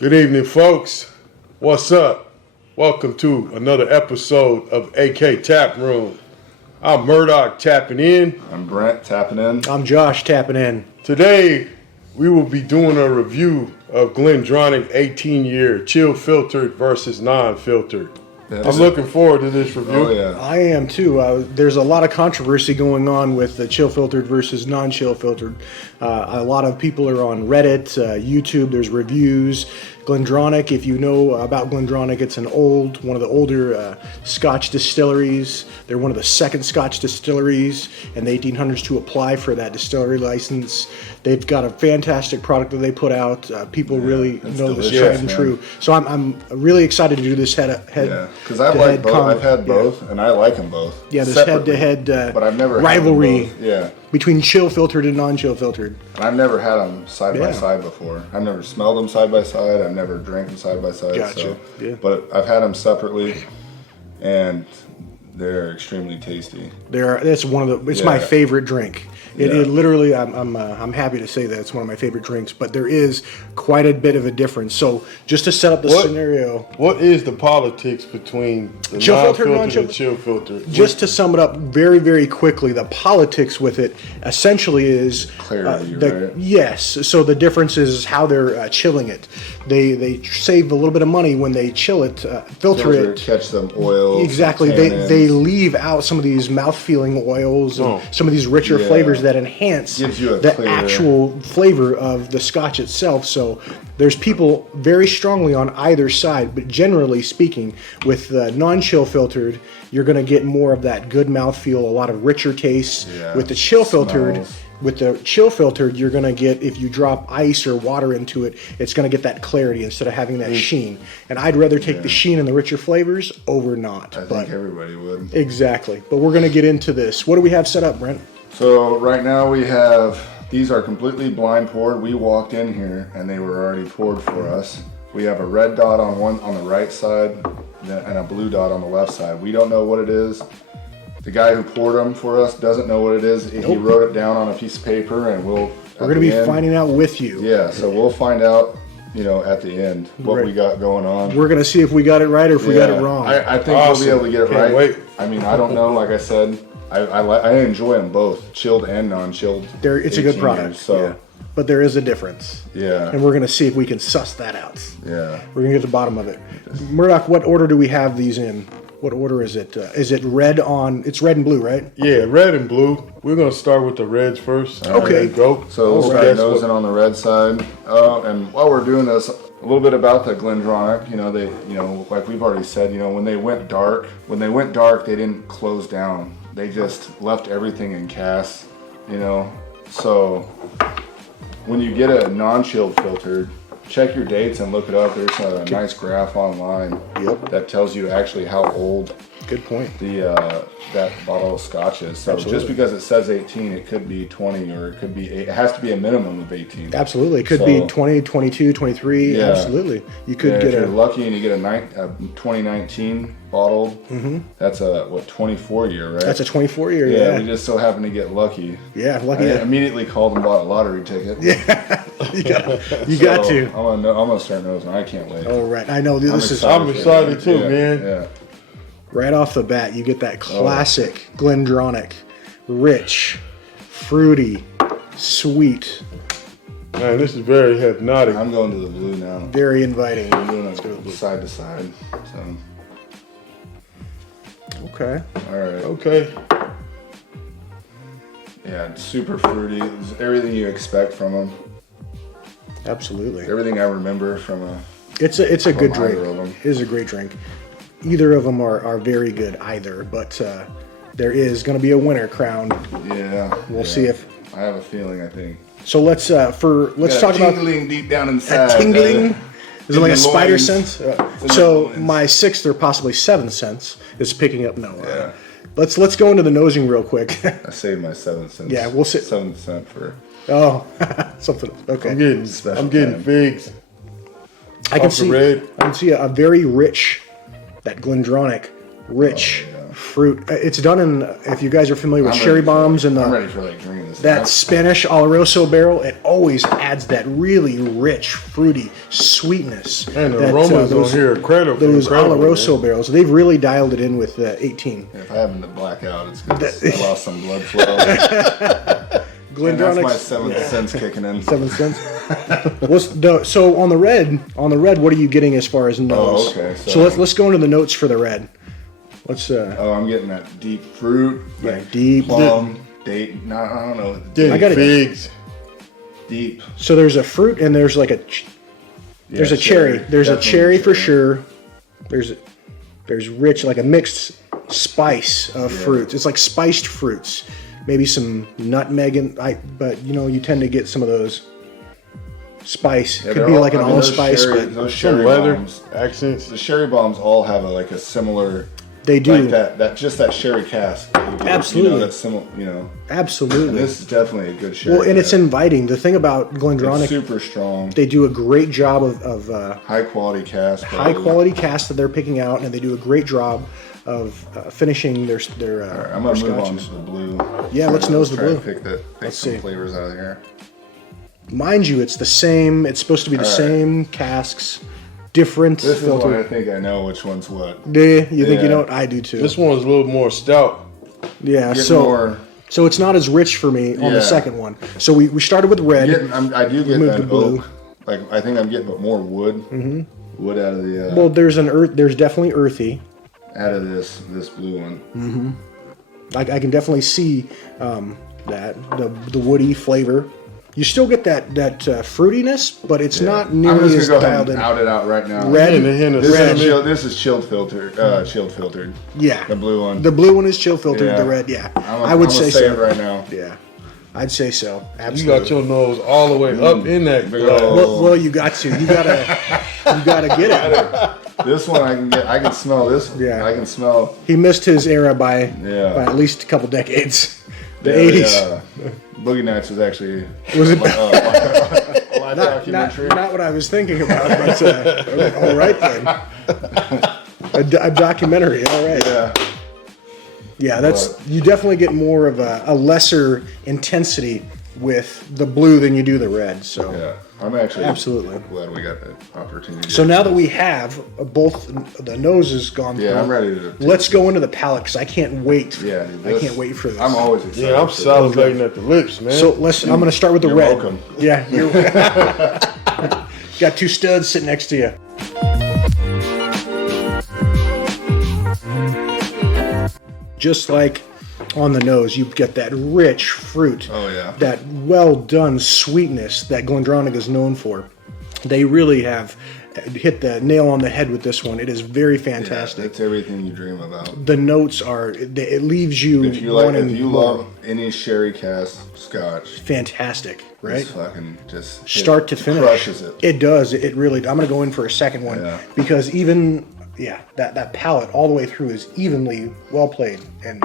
Good evening, folks. What's up? Welcome to another episode of AK TapRoom. I'm Murdoch tapping in. I'm Brent tapping in. I'm Josh tapping in. Today, we will be doing a review of Glendronach 18-year chill filtered versus non-filtered. I'm looking forward to this review. Oh, yeah. I am too. There's a lot of controversy going on with the chill filtered versus non-chill filtered. A lot of people are on Reddit, YouTube. There's reviews. Glendronach, if you know about Glendronach, it's one of the older Scotch distilleries. They're one of the second Scotch distilleries in the 1800s to apply for that distillery license. They've got a fantastic product that they put out. People really know this tried and true. So I'm really excited to do this head. Yeah, because I like both. I've had both, and I like them both. Yeah, this head-to-head but I've never rivalry. Had them both. Yeah. Between chill filtered and non-chill filtered. And I've never had them side by side before. I've never smelled them side by side. I've never drank them side by side. Gotcha. So, yeah. But I've had them separately, and they're extremely tasty. It's my favorite drink. It literally, I'm happy to say that it's one of my favorite drinks, but there is quite a bit of a difference. So just to set up the scenario. What is the politics between the chill non-filtered filter, and chill filter? Just to sum it up very, very quickly, the politics with it essentially is clarity, right? Yes. So the difference is how they're chilling it. They save a little bit of money when they chill it, filter it, catch some oils. Exactly. They leave out some of these mouth-feeling oils and some of these richer flavors that enhance the actual flavor of the Scotch itself. So there's people very strongly on either side, but generally speaking, with the non-chill filtered, you're going to get more of that good mouthfeel, a lot of richer tastes. Yeah. With the chill filtered, you're going to get, if you drop ice or water into it, it's going to get that clarity instead of having that sheen. And I'd rather take the sheen and the richer flavors over not. I think everybody would. Exactly. But we're going to get into this. What do we have set up, Brent? So right now we have, these are completely blind poured. We walked in here and they were already poured for us. We have a red dot on the right side and a blue dot on the left side. We don't know what it is. The guy who poured them for us doesn't know what it is. He wrote it down on a piece of paper, and we're going to be finding out with you. Yeah, so we'll find out, at the end what we got going on. We're going to see if we got it right or if we got it wrong. I think we'll be able to get it right. Wait. I mean, I don't know. Like I said, I enjoy them both, chilled and non-chilled. It's a good product. But there is a difference. Yeah. And we're going to see if we can suss that out. Yeah. We're going to get to the bottom of it. Murdoch, what order do we have these in? What order is it? Is it red on? It's red and blue, right? Yeah, red and blue. We're going to start with the reds first. Okay. Go. So we'll start nosing on the red side. And while we're doing this, a little bit about the Glendronach. Like we've already said, when they went dark, they didn't close down. They just left everything in casks, So when you get a non-chilled filtered, check your dates and look it up. There's a nice graph online that tells you actually how old. Good point. That bottle of Scotch is. So Absolutely. just because it says 18, it could be 20, or it has to be a minimum of 18. Absolutely. It could be 20, 22, 23. Yeah. Absolutely. You could get if you're lucky and you get a 2019 bottle, that's a 24 year, right? That's a 24 year, yeah. We just so happen to get lucky. Yeah, lucky. I immediately called and bought a lottery ticket. Yeah, you got to. I'm gonna start nosing. I can't wait. Oh, right. I know. I'm excited too, man. Yeah. Right off the bat, you get that classic Glendronach, rich, fruity, sweet. Man, this is very hypnotic. I'm going to the blue now. Very inviting. I'm doing it side to side. So. Okay. All right. Okay. Yeah, it's super fruity. It's everything you expect from them. Absolutely. Everything I remember from a. It's a good drink. It is a great drink. Either of them are very good either, but there is going to be a winner crowned. Yeah. We'll see if. I have a feeling. I think. So let's talk about tingling deep down inside. A tingling. Is it like a spider sense? So loins. My sixth or possibly seventh sense is picking up no. Yeah. Let's go into the nosing real quick. I saved my 7th sense. Yeah, we'll sit. 7th sense for. Oh, something. Okay. I'm getting figs. I can see a very rich, that Glendronach, rich, fruit. It's done in, if you guys are familiar with sherry bombs and I'm ready for like drinking this. that Spanish Oloroso barrel, it always adds that really rich, fruity sweetness. And the aromas on here are incredible. Those Oloroso man. barrels, they've really dialed it in with 18. If I happen to black out, it's because I lost some blood flow. And that's my 7 cents kicking in. 7 cents. So on the red, what are you getting as far as notes? Oh, okay. So let's go into the notes for the red. Let's. I'm getting that deep fruit. Yeah, like deep plum, date. No, I don't know. Yeah, I got it. figs. Deep. So there's a fruit and there's like there's a cherry. There's a cherry for sure. There's rich, like a mixed spice of fruits. It's like spiced fruits. Maybe some nutmeg but you tend to get some of those spice. Yeah, Could be like an allspice, those but sherry leather bombs, accents. the sherry bombs all have a similar. they do. Like that sherry cask. Absolutely. That's similar. Absolutely. And this is definitely a good sherry. Well, and it's cask. inviting. The thing about Glendronach, It's super strong. they do a great job of High quality cask. high quality cask that they're picking out, and they do a great job of finishing their I'm gonna move on scotches. to the blue. Yeah, let's nose the try to blue. pick some flavors out of here. Mind you, it's the same. It's supposed to be the same casks, different This is one I filter. think I know which one's what. You think you Yeah. know what? I do too. This one's a little more stout. Yeah, Get so more. so it's not as rich for me on the Yeah. second one. So we started with red. I do get Move to that blue. oak. Like I think I'm getting more wood. Mm-hmm. Wood out of the. Well, there's definitely earthy. Out of this blue one. I can definitely see that the woody flavor. You still get that fruitiness, but it's not I'm nearly just as gonna go ahead dialed and in. out it out right now. Red, And a hint of This cinnamon. is chilled filtered. Chilled filtered. yeah, The blue one. The blue one is chill filtered. Yeah. The red, yeah, I'm I would gonna say say so. it right now. Yeah, I'd say so. You Absolutely. got your nose all the way up in that Big glass. ol'- Well, you got to. You gotta get it. This one I can smell this. Yeah. I can smell. He missed his era by at least a couple decades. The 80s. Boogie Nights was actually Was it? a live Not, documentary. not what I was thinking about, but all right then. A documentary, all right. Yeah. Yeah, you definitely get more of a lesser intensity with the blue than you do the red. So Yeah. I'm actually Absolutely. glad we got that opportunity. So now that we have both the noses gone through, I'm ready to. let's go into the palate because I can't wait. Yeah, dude, I can't wait for this. I'm always excited. Yeah, I'm for this. salivating at the lips, man. So I'm going to start with the You're red. welcome. Yeah, you're got two studs sitting next to you. Just like on the nose, you get that rich fruit. Oh, yeah. That well done sweetness that Glendronach is known for. They really have hit the nail on the head with this one. It is very fantastic. It's everything you dream about. The notes are, it leaves you If you more. love any sherry cask Scotch, Fantastic, right? this fucking just Start to finish. crushes it. It does. It really. I'm going to go in for a second one Yeah. because even that palette all the way through is evenly well played and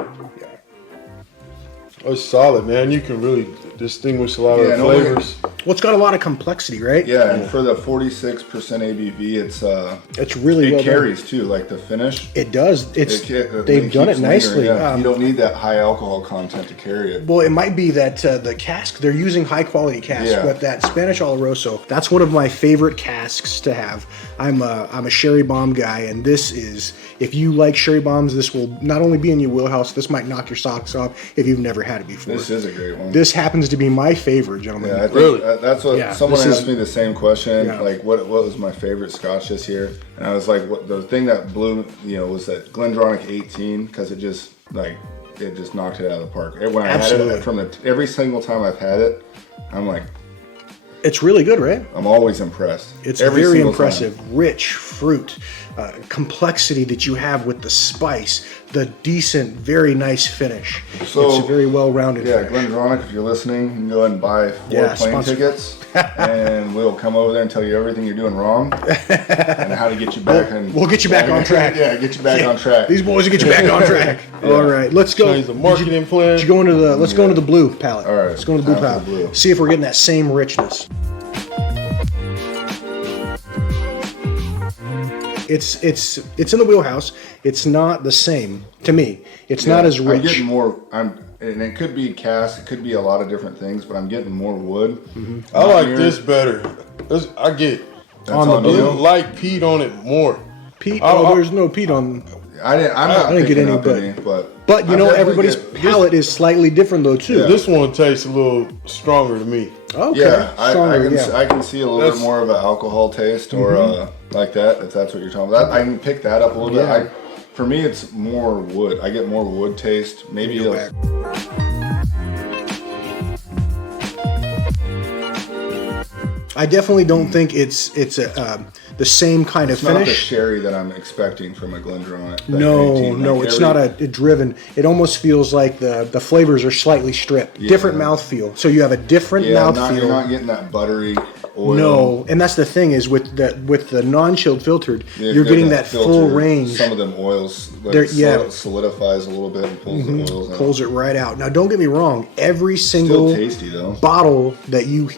It's solid, man. You can really distinguish a lot of Yeah, the no, flavors. well, it's got a lot of complexity, right? Yeah, and for the 46% ABV, It's really well it carries too, like the finish. done. It does. It's It they've done it keeps nicely. lingering, yeah. You don't need that high alcohol content to carry it. Well, it might be that the cask, they're using high quality cask, Yeah. but that Spanish Oloroso, that's one of my favorite casks to have. I'm a sherry bomb guy, and this is, if you like sherry bombs, this will not only be in your wheelhouse, this might knock your socks off if you've never had it before. This is a great one. This happens to be my favorite, gentlemen. Yeah, I think Really? that's what Yeah, someone this is- asked me the same question. Yeah. Like, what was my favorite Scotch this year? And I was like, what the thing that blew, was that Glendronach 18 because it just knocked it out of the park. When I Absolutely. had it every single time I've had it, I'm like, It's really good, right? I'm always impressed. It's Every very single impressive. time. Rich fruit, complexity that you have with the spice, the decent, very nice finish. So, it's a very well-rounded Yeah, finish. Glendronach, if you're listening, you can go ahead and buy 4 Yeah, plane sponsor. tickets, and we'll come over there and tell you everything you're doing wrong and how to get you back on. We'll get you back on track. Yeah, get you back on track. These boys will get you back on track. All right, let's go. Change the marketing plan. Let's go into the blue palette. All right, let's go into the blue time for palette. the blue. See if we're getting that same richness. It's in the wheelhouse. It's not the same to me. It's not as rich. I'm getting more. And it could be cask. It could be a lot of different things, but I'm getting more wood. Mm-hmm. I like this better. I get on the blue. Like peat on it more. Peat? There's no peat on. I didn't get any, but you know, everybody's palate is slightly different though too. Yeah. This one tastes a little stronger to me. Okay. Yeah, stronger, I can see a little bit more of an alcohol taste or like that, if that's what you're talking about. I can pick that up a little bit. For me, it's more wood. I get more wood taste. Maybe I definitely don't think it's the same kind of it's not the finish. sherry that I'm expecting from a Glendronach. No, it's not a driven. It almost feels like the flavors are slightly stripped. Yeah. Different mouthfeel. So you have a different mouthfeel. You're not getting that buttery oil. No, and that's the thing is with the non-chilled filtered, you're getting that full range. Some of them oils solidifies a little bit and pulls the oils out. Pulls it right out. Now, don't get me wrong. Every single Still tasty, though. bottle that you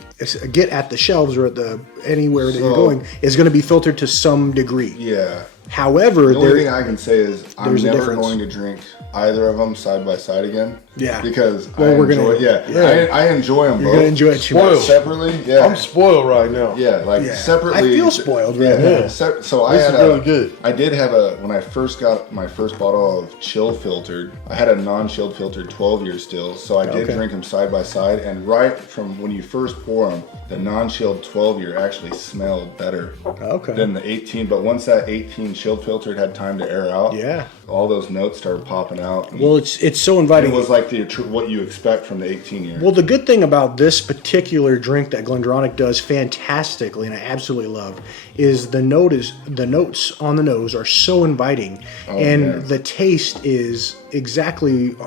get at the shelves or at anywhere that you're going is going to be filtered to some degree. Yeah. However, the only thing I can say is I'm there's a never difference. going to drink either of them side by side again. Yeah. Because Well, I we're enjoy. gonna- I enjoy them You're both. going to enjoy it too much. Separately. Yeah. I'm spoiled right now. Yeah, like Yeah. separately. I feel spoiled right now. Yeah. So I This had is really good. I did have when I first got my first bottle of chill filtered, I had a non-chilled filtered 12-year still. So I did drink them side by side, and right from when you first pour them, the non-chilled 12-year actually smelled better than the 18. But once that 18 chilled filtered had time to air out, all those notes started popping out. Well, it's so inviting. It was like what you expect from the 18-year. Well, the good thing about this particular drink that Glendronach does fantastically, and I absolutely love, is the notes on the nose are so inviting, the taste is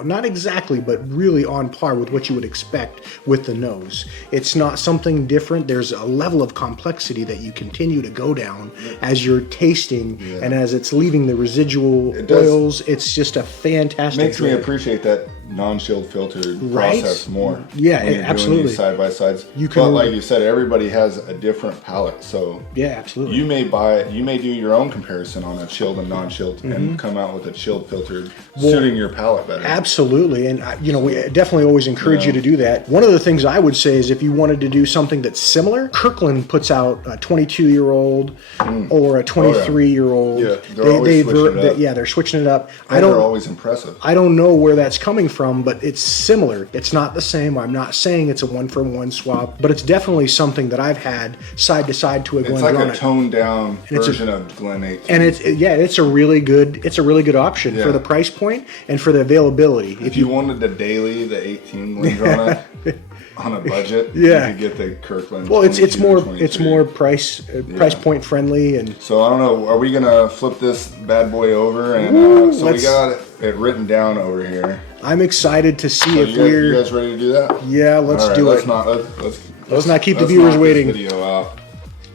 not exactly, but really on par with what you would expect with the nose. It's not something different. There's a level of complexity that you continue to go down as you're tasting and as it's leaving the residual oils. It's just a fantastic Makes drink. me appreciate that non-chilled filtered process more. Yeah, when you're absolutely. doing these side by sides. But like you said, everybody has a different palate. So absolutely. You may do your own comparison on a chilled and non-chilled and come out with a chilled filtered suiting your palate better. Absolutely, and we definitely always encourage you to do that. One of the things I would say is if you wanted to do something that's similar, Kirkland puts out a 22-year-old or a 23-year-old. Yeah, they're always switching it up. They're switching it up. They're always impressive. I don't know where that's coming from, but it's similar. It's not the same. I'm not saying it's a one-for-one swap, but it's definitely something that I've had side to side to a Glendronach. It's like a toned down version of Glen 18. And it's a really good option for the price point and for the availability. If you wanted the daily, the 18 Glendronach on a budget, you could get the Kirkland. Well, it's more price point friendly, and so I don't know. Are we gonna flip this bad boy over? And we got it written down over here. I'm excited to see if you guys ready to do that? Yeah, let's do it. Let's not keep the viewers waiting. This video out.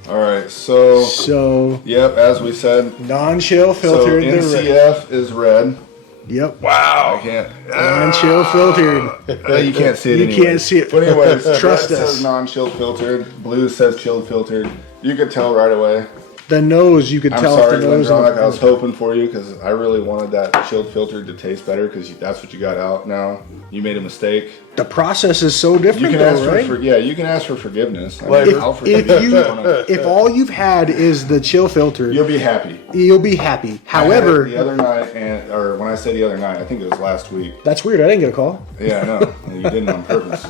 All right, so yep, as we said, non-chill filtered. So NCF is red. Yep. Wow. I can't. Non-chill filtered. You can't see it. You can't see it. But anyways, trust red us. Says non-chilled filtered. Blue says chilled filtered. You could tell right away. The nose, you could tell. I'm sorry, the nose. Glendronach. I was hoping for you because I really wanted that chilled filtered to taste better because that's what you got out now. You made a mistake. The process is so different, you can though, ask right? you can ask for forgiveness. I'll forgive you. If all you've had is the chill filter, you'll be happy. You'll be happy. However, the other night, or when I say the other night, I think it was last week. That's weird. I didn't get a call. Yeah, I know. You didn't on purpose.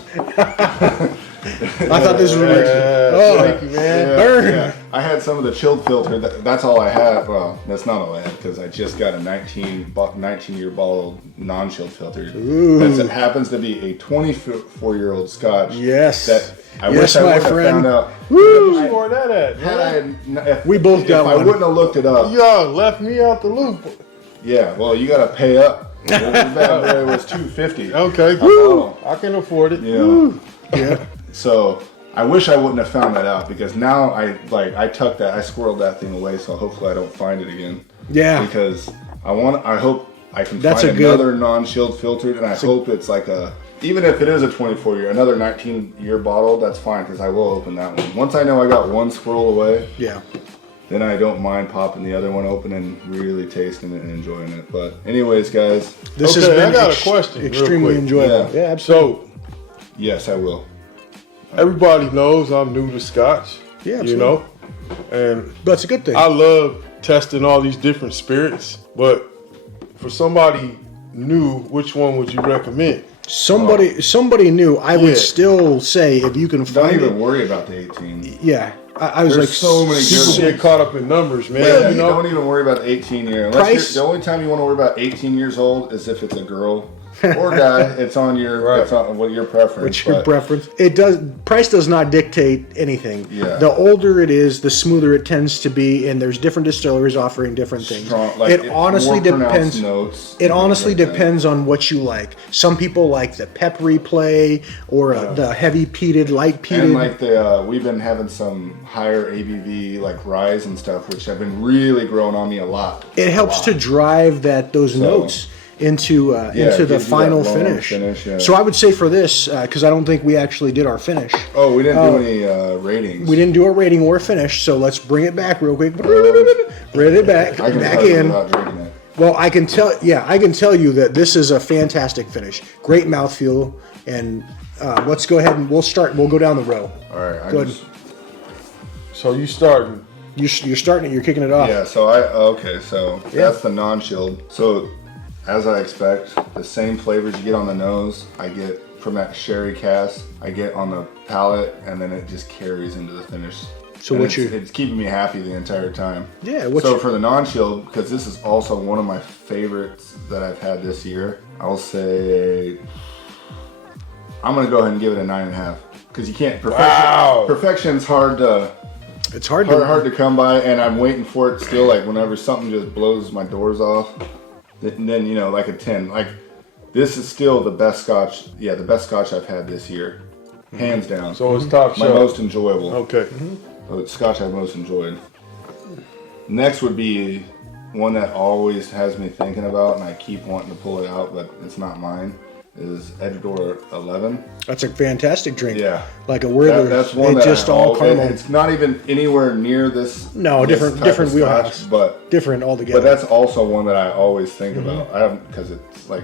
I thought this was weird. Thank you, man. Burn. Yeah. I had some of the chilled filter. That's all I had. Well, that's not all I had because I just got a 19-year bottle non-chilled filter. That happens to be a 24-year-old Scotch. Yes. That I yes, wish I would have found out. Where's for that at? We both got one. If I wouldn't have looked it up. Y'all left me out the loop. Yeah. Well, you got to pay up. It was $2.50. Okay. Woo. I can afford it. Yeah. So I wish I wouldn't have found that out because now I tucked that, I squirreled that thing away, so hopefully I don't find it again. Yeah. Because I hope I can find another non-chilled filtered, and I hope it's like even if it is a 24-year, another 19-year bottle, that's fine because I will open that one. Once I know I got one squirrel away. Yeah. then I don't mind popping the other one open and really tasting it and enjoying it. But anyways, guys, This has been extremely enjoyable. Yeah, absolutely. So, yes, I will. everybody knows I'm new to Scotch. Yeah, you know, and that's a good thing. I love testing all these different spirits. But for somebody new, which one would you recommend? Somebody new. I would still say if you can find Don't it. even worry about the 18. Yeah, I was There's like so many People good get caught up in numbers, man. Yeah, you know? don't even worry about 18 year. The only time you want to worry about 18 years old is if it's a girl or guy. It's on your it's on what your preference. What's your preference? It does. Price does not dictate anything. Yeah. The older it is, the smoother it tends to be, and there's different distilleries offering different things. It honestly depends. Notes, it honestly depends on what you like. Some people like the peppery play or the heavy peated, light peated. And like we've been having some higher ABV like rye and stuff, which have been really growing on me a lot. It helps to drive those notes into the final finish. So I would say for this, because I don't think we actually did our finish. Oh, we didn't do any ratings. We didn't do a rating or finish, so let's bring it back real quick. Read it back in. Well, I can tell you that this is a fantastic finish. Great mouthfeel, and let's go ahead and we'll start. We'll go down the row. All right. Go ahead. So you starting? You're starting it. You're kicking it off. Yeah. So that's the non-chilled. So as I expect, the same flavors you get on the nose, I get from that sherry cask, I get on the palate, and then it just carries into the finish. So it's keeping me happy the entire time. Yeah. So for the non-chilled, because this is also one of my favorites that I've had this year, I'll say I'm gonna go ahead and give it a 9.5 because you can't perfection's hard to. It's hard to come by, and I'm waiting for it still. Like whenever something just blows my doors off. And then, like a 10. Like, this is still the best Scotch. Yeah, the best Scotch I've had this year. Hands down. So it's top My shelf. most enjoyable. Okay. Scotch I've most enjoyed. Next would be one that always has me thinking about, and I keep wanting to pull it out, but it's not mine, is Edgador 11. That's a fantastic drink. Yeah. Like a Werther. That's one all caramel. It's not even anywhere near this. No, different wheelhouse. Scotch, but different altogether. But that's also one that I always think about. I haven't, because it's like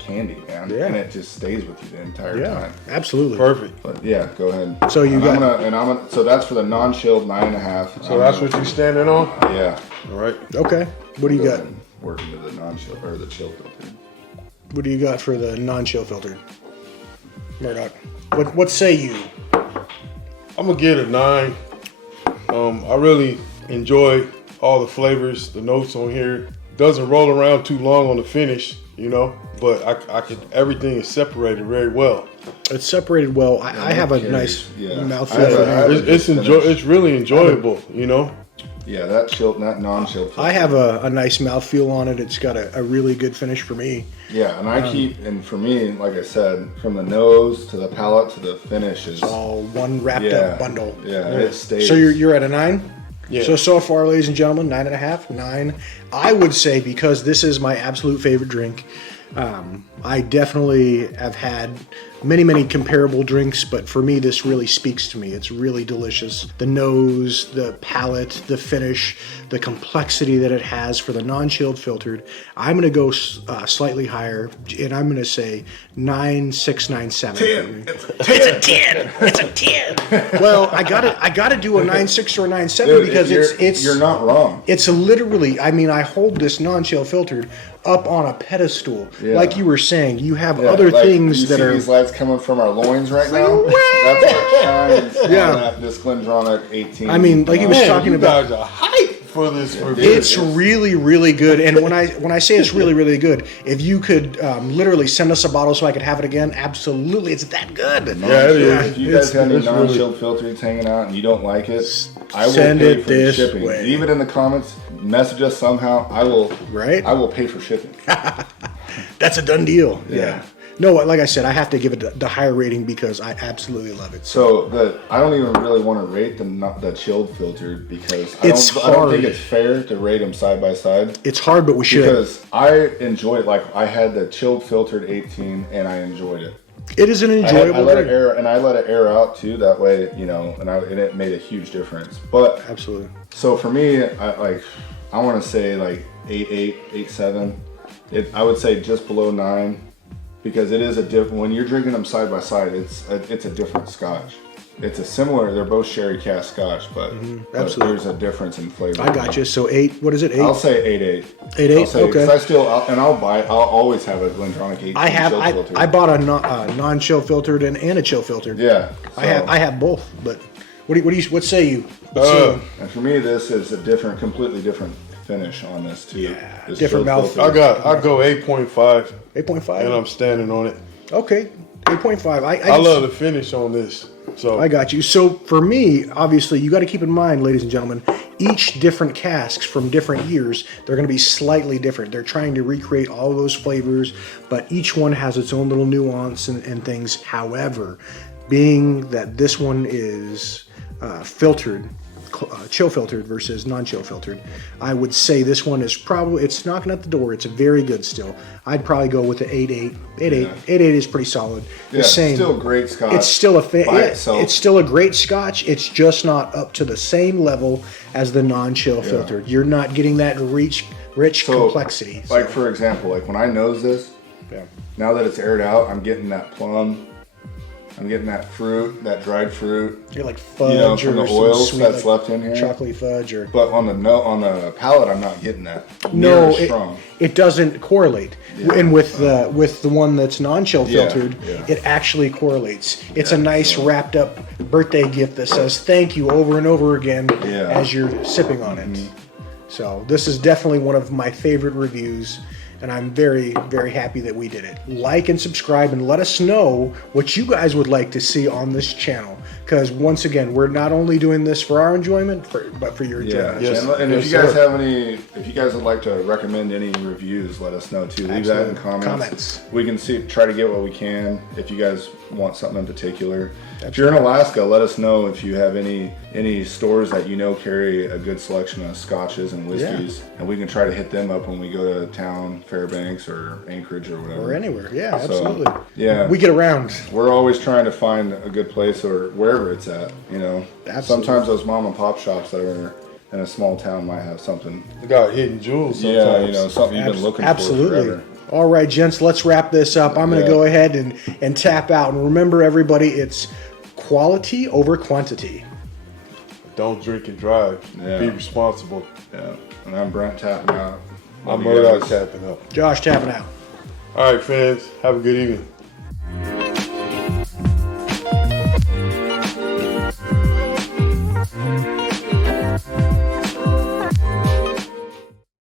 candy, man. Yeah. And it just stays with you the entire time. Absolutely. Perfect. But yeah, go ahead. So so that's for the non-chilled 9.5. So that's what you standing on? Yeah. All right. Okay. What do you got? Work into the non-chilled or the chill filter. What do you got for the non-chill filter? Murdoch. What say you? I'm gonna get a 9. I really enjoy all the flavors, the notes on here. Doesn't roll around too long on the finish, but I could everything is separated very well. It's separated well. I have a nice mouthfeel. It's really enjoyable, Yeah, that non-chill filter. I have a nice mouthfeel on it. It's got a really good finish for me. Yeah, and and for me, like I said, from the nose to the palate to the finish is all one wrapped up bundle. Yeah, it stays. So you're at a 9? Yeah. So far, ladies and gentlemen, 9.5, 9. I would say because this is my absolute favorite drink. I definitely have had many comparable drinks, but for me, this really speaks to me. It's really delicious. The nose, the palate, the finish, the complexity that it has for the non-chilled filtered. I'm going to go slightly higher, and I'm going to say 9.6, 9.7. 10. It's a 10. It's a 10. Well, I got to do a 9.6 or a 9.7 because it's you're not wrong. It's literally. I mean, I hold this non-chill filtered up on a pedestal, like you were saying. You have other things that are. These lights coming from our loins right now. That's what shines on this Glendronach 18. I mean, like he was talking about. You guys are hyped for this review. It's really good, and when I say it's really good, if you could literally send us a bottle so I could have it again, absolutely, it's that good. Yeah, it is. If you guys have any non-chilled filters hanging out and you don't like it, I will send pay it for the this shipping. way. Leave it in the comments. Message us somehow. I will. Right. I will pay for shipping. That's a done deal. Yeah. No, like I said, I have to give it the higher rating because I absolutely love it. So I don't even really want to rate the chilled filtered because I don't think it's fair to rate them side by side. It's hard, but we should. Because I enjoy it. Like I had the chilled filtered 18 and I enjoyed it. It is an enjoyable I let drink. it air, and I let it air out too. That way, and it made a huge difference. But absolutely. So for me, I want to say like 8.8, 8.7. I would say just below 9, because it is a different. When you're drinking them side by side, it's a different Scotch. It's a similar. They're both sherry cask Scotch, but there's a difference in flavor. I got you. So 8. What is it? 8. I'll say 8.8. 8.8. Okay. I'll always have a Glendronach 18 chill filtered. I bought a non-chill filtered and a chill filtered. Yeah. So, I have both. But what say you? And for me, this is a completely different finish on this too. Yeah, this different mouthfeel. I go 8.5. 8.5. And I'm standing on it. Okay. 8.5. I love the finish on this. So I got you. So for me, obviously, you got to keep in mind, ladies and gentlemen, each different casks from different years, they're going to be slightly different. They're trying to recreate all those flavors, but each one has its own little nuance and things. However, being that this one is filtered, chill filtered versus non-chill filtered, I would say this one is probably, it's knocking at the door. It's very good still. I'd probably go with the 8.8. 8.8. Yeah. 8.8 is pretty solid. Yeah, still great Scotch. It's still itself. It's still a great Scotch. It's just not up to the same level as the non-chill filtered. You're not getting that rich complexity. So. Like for example, like when I nose this, now that it's aired out, I'm getting that plum. I'm getting that fruit, that dried fruit. You're like fudge, from the or oils sweet, that's like left in here. chocolatey fudge, or. But on the palate, I'm not getting that. No, strong. It doesn't correlate. Yeah. And with the one that's non-chill filtered, Yeah. it actually correlates. It's a nice wrapped up birthday gift that says thank you over and over again as you're sipping on it. So this is definitely one of my favorite reviews. And I'm very, very happy that we did it. Like and subscribe and let us know what you guys would like to see on this channel. Because once again, we're not only doing this for our enjoyment, but for your enjoyment. Yes. And if you guys have if you guys would like to recommend any reviews, let us know too. Leave that in comments. We can try to get what we can. If you guys want something in particular. If you're in Alaska, let us know if you have any stores that you know carry a good selection of scotches and whiskeys, and we can try to hit them up when we go to town, Fairbanks or Anchorage or whatever. Or anywhere, absolutely. Yeah, we get around. We're always trying to find a good place or wherever it's at. Absolutely. Sometimes those mom and pop shops that are in a small town might have something. They got hidden jewels sometimes. Yeah, something you've been looking for forever. All right, gents, let's wrap this up. I'm going to go ahead and tap out. And remember, everybody, it's quality over quantity. Don't drink and drive. Yeah. Be responsible. Yeah. And I'm Brent tapping out. I'm Murdoch tapping out. Josh tapping out. All right, fans. Have a good evening.